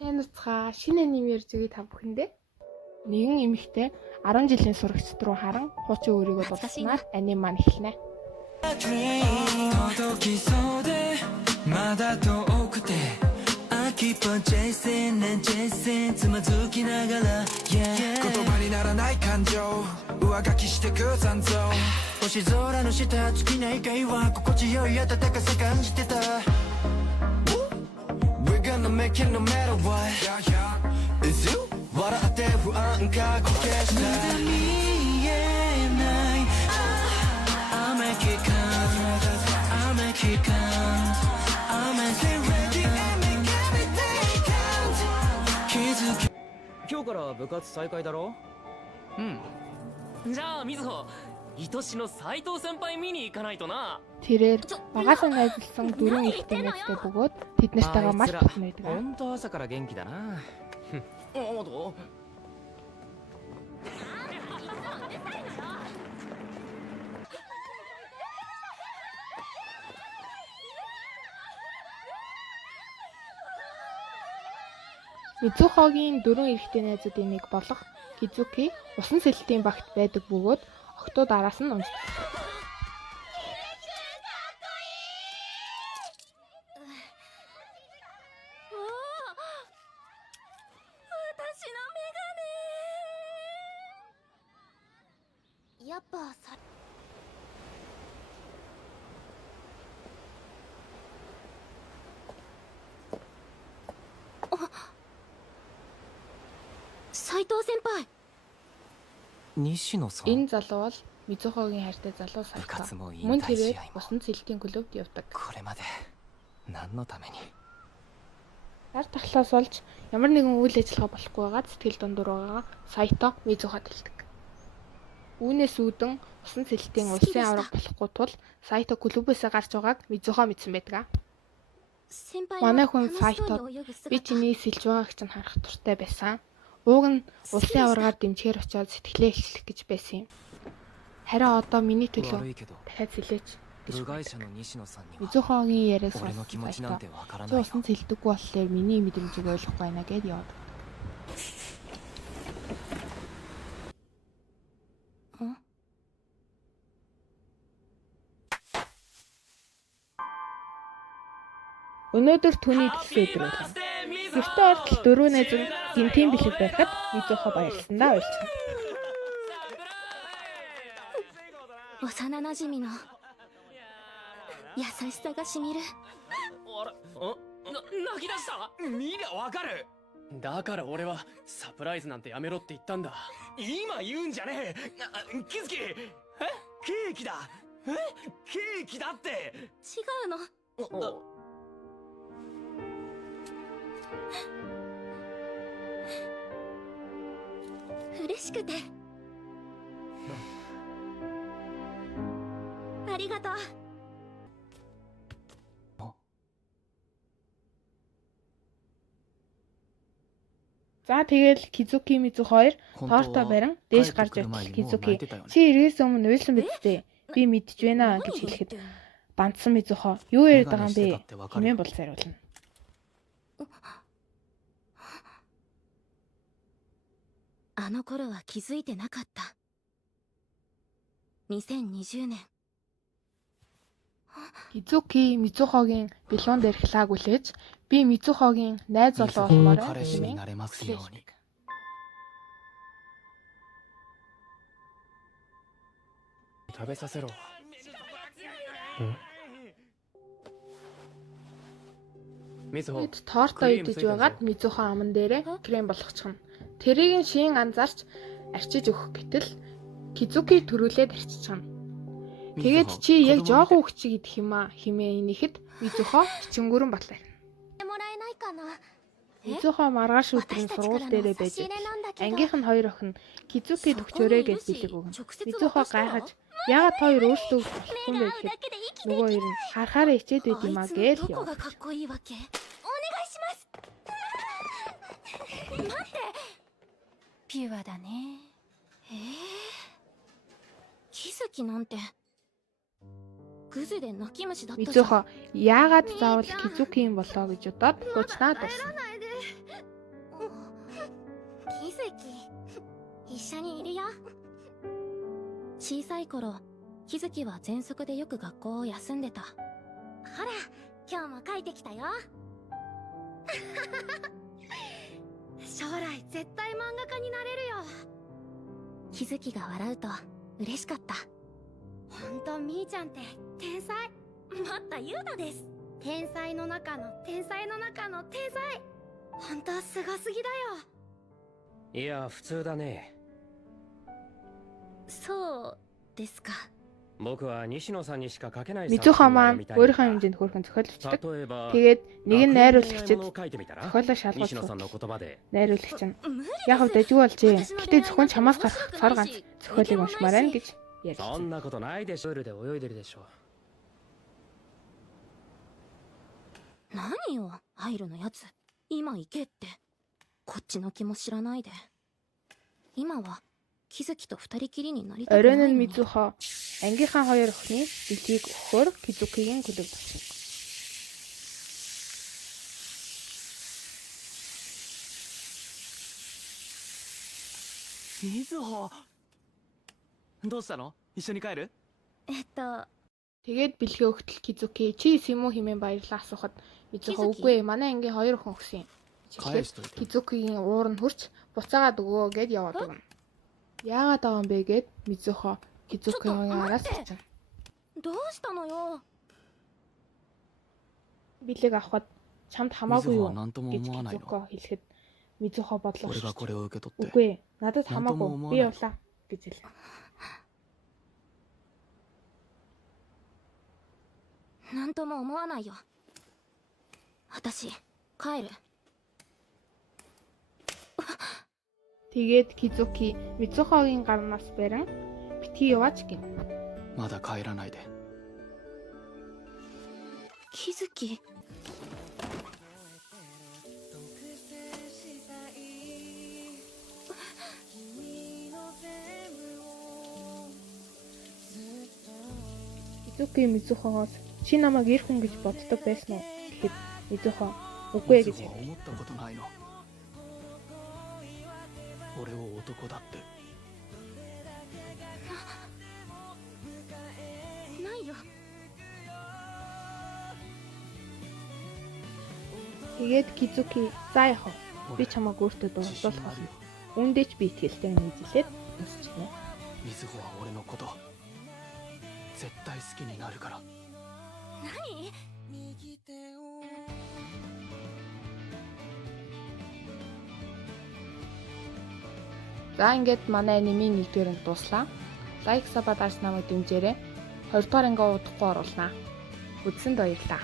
Сайн уцгаа шинэ аним ярьж өгье та бүхэндээ. Нэгэн эмэгтэй 10 жилийн сурагчид руу харан хуучин өөрийгөө дуулснаар аним маань эхэлнэ. Keep on chasing and chasing つまずきながら言葉にならない感情上書きしてく残像星空の下月の光は心地よい暖かさ感じてた We're gonna make it no matter what It's you 笑って不安かこけしたまだ見えない I'll make it count I'll make it count I'll make it ready and make everything count 今日から部活再開だろ。じゃあみずほ、愛しの斉藤先輩見に行かないとな。 тэрээр багасаа найзлсан дөрвөн ихтэй найзтай бөгөөд тэд нартэйгээ маш бахна байдаг. 本当朝から元気だな。おど。Мизухогийн дөрвөн эрэгтэй найзуудын нэг болох Кизуки усан сэлтийн багт байдаг бөгөөд октод араас нь унждаг. Энэ залуу бол Мизухогийн хайртай залуу Сайто. Мөн тэрээр усан сэлтийн клубт явдаг. Гар тахлаас олж ямар нэгэн үйл ажиллагаа болохгүй байгаа сэтгэл дундуур байгаа Сайто Мизуход хэлдэг. Үүнээс үүдэн усан сэлтийн улсын авраг болохгүй тул Сайто клубээсээ гарч байгааг Мизухо мэдсэн байдаг. Манай хүн Сайто би чиний сэлж байгааг чинь харах туртай байсан. Ууг нь улсын аваргаар дэмжихээр очиод сэтгэлээ илчлэх гэж байсан юм. Харин одоо миний төлөө дахиад сэлээч гэж байна. Мизухогийн яриаг сонссон Сайто чи усан сэлдэггүй болохоор миний мэдрэмжийг ойлгох байна гэд яваад. Өнөөдөр түүний дэлсэн өдөр байлаа. Гэртээ ортол дөрөв найз нь гинтийн бэлэг барихад Мизухо баярлсандаа уйлчихна. 幼なじみの優しさがしみる。泣き出した。見りゃわかる。だから俺はサプライズなんてやめろって言ったんだ。今言うんじゃねえ。キズキ。ケーキだ。ケーキだって。違うの。嬉しくて。ありがとう。За тэгэл Кизуки Мизу хоёр тоортой барин дээш гарч байтал Кизуки чи эргээс өмнө уйлсан биз дээ. Би мэдж байна гэж хэлэхэд бандсан Мизухо юу яриад байгаа юм бэ? Хэмээн бол зариулна. あの頃は気づいてなかった。2020年 Кизуки Мизухогийн бэлуун дээр хлааг үлээж би Мизухогийн найз болоо болмоор хэмээн. 食べさせろ。Бид тоортой идэж байгаад Мизухо аман дээрээ крем болгочихно. Тэрийг шин анзаарч арчиж өгөх гэтэл Кизуки төрүүлээд арччихна. Тэгээд чи яг жоохон хөвчиг идэх юм аа хэмээн нэхэд Мизухо чингүрэн батлаа. Мизухо маргааш өдрийн сургууль дээрээ байж ангийнх нь хоёр охин Кизуки төгчөөрэй гэж бэлэг өгнө. Мизухо гайхаж яагаад хоёр өөрсдөө болох юм бэ гэхэд нөгөө хоёр нь харахаараа ичээд байд юм аа гээл яв. ピュアだね。キズキなんてグズで泣き虫だったじゃん。 Мизухо яагаад заавал Кизуки юм болоо гэж удаад гуйснаа дурсан. キズキ一緒にいるよ。小さい頃キズキは喘息でよく学校を休んでた。ほら今日も書いてきたよ。将来絶対漫画家になれるよ。キズキが笑うと嬉しかった。ほんとみーちゃんって天才。また言うのです。天才の中の天才の中の天才。ほんとすごすぎだよ。いや普通だね。そうですか。僕は西野さんにしか書けない Мизуха маань өөрийнхөө хэмжээнд хүрхэн зохиолчдаг. Тэгээд нэг нь найруулагчид зохиолоо шалгуулж 西野さんの言葉で найруулагч нь яг хав дэжгүй болжээ. Гэтэ зөвхөн чамаас гарах цар ганц зохиолыг уншмаар байна гэж そん ярьсан. なことないでしょ。プールで泳いでるでしょ。何よアイルのやつ、今行けって。こっちの気も知らないで。今はキズキと二人きりになりたくない Оройн の нь Мизуха ангийнхаа хоёр охины дэлхийг өгөхөөр Кизукигийн төлөв болсон. みずほどうしたの？一緒に帰る？ Тэгээд бэлгээ өгтөл Кизуки чи Симу хэмээн баярлаа асуухад Мизуха үгүй манай ангийн хоёр охин өгсөн юм. Кизукигийн уур нь хурч буцаагаад өгөө гэд яваад өгнө. Яагаад байгаа юм бэ гэд Мизуха Кизукигийн араас очив. どうしたのよ。 Билег авахад чамд хамаагүй юу なんとも гэж 思わないの？ Кизуко хэлэхэд Мизуха бодлоо. 俺がこれを受け取って Үгүй надад Нам то хамаагүй муу би маа. явлаа гэж хэлсэн. なんとも思わないよ。私帰る。 Тэгээд Кизуки Мизухагийн гарнаас барин битгий яваач гин. まだ帰らないで。キズキ。 Кизуки Мизухагаас чи намайг ир хүн гэж боддог байсан уу гэхэд Мизуха үгүй み гэж ずほは思ったことないの。俺を男だって。 ないよ。 Тэгээд Кизуки за яах вэ? Би чамайг өөртөө дуулах болно. Үүндээ ч би итгэлтэй байна гэж хэлээд өсчихнэ. みずほは俺のこと絶対好きになるから。 何？ За ингээд манай анимын 1-р анги дуслаа. Лайк сабадаас намайг дэмжээрэй. 2-р анги удахгүй оруулнаа. Үзсэнд баярлалаа.